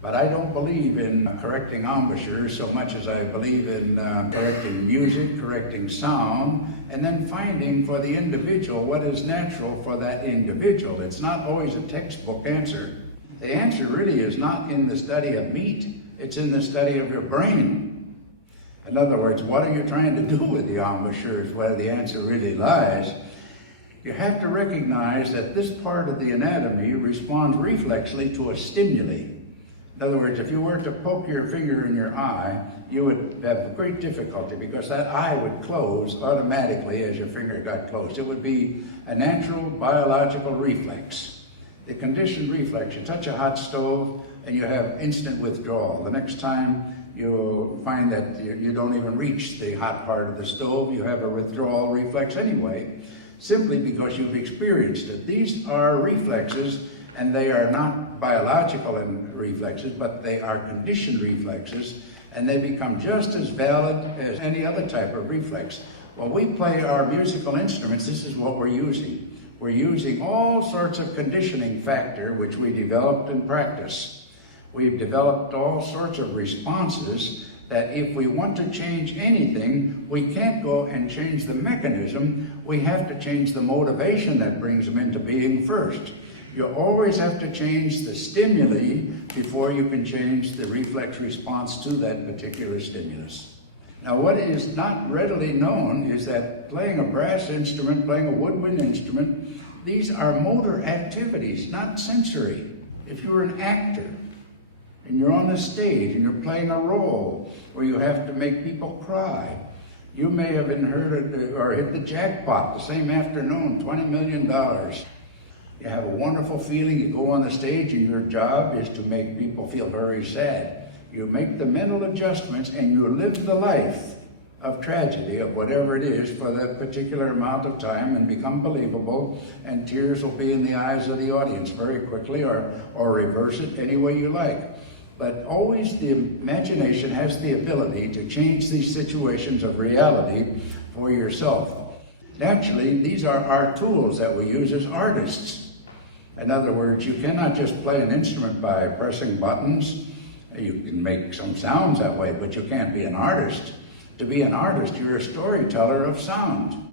But I don't believe in correcting embouchures so much as I believe in correcting music, correcting sound, and then finding for the individual what is natural for that individual. It's not always a textbook answer. The answer really is not in the study of meat, it's in the study of your brain. In other words, what are you trying to do with the embouchures, where the answer really lies? You have to recognize that this part of the anatomy responds reflexly to a stimuli. In other words, if you were to poke your finger in your eye, you would have great difficulty because that eye would close automatically as your finger got closed. It would be a natural biological reflex. The conditioned reflex, you touch a hot stove and you have instant withdrawal. The next time you'll find that you don't even reach the hot part of the stove, you have a withdrawal reflex anyway, simply because you've experienced it. These are reflexes, and they are not biological reflexes, but they are conditioned reflexes, and they become just as valid as any other type of reflex. When we play our musical instruments, this is what we're using. We're using all sorts of conditioning factor which we developed in practice. We've developed all sorts of responses that if we want to change anything, we can't go and change the mechanism. We have to change the motivation that brings them into being first. You always have to change the stimuli before you can change the reflex response to that particular stimulus. Now, what is not readily known is that playing a brass instrument, playing a woodwind instrument, these are motor activities, not sensory. If you're an actor and you're on the stage and you're playing a role where you have to make people cry, you may have inherited or hit the jackpot the same afternoon, $20 million. You have a wonderful feeling, you go on the stage and your job is to make people feel very sad. You make the mental adjustments and you live the life of tragedy, of whatever it is, for that particular amount of time and become believable, and tears will be in the eyes of the audience very quickly, or reverse it any way you like. But always the imagination has the ability to change these situations of reality for yourself. Naturally, these are our tools that we use as artists. In other words, you cannot just play an instrument by pressing buttons. You can make some sounds that way, but you can't be an artist. To be an artist, you're a storyteller of sound.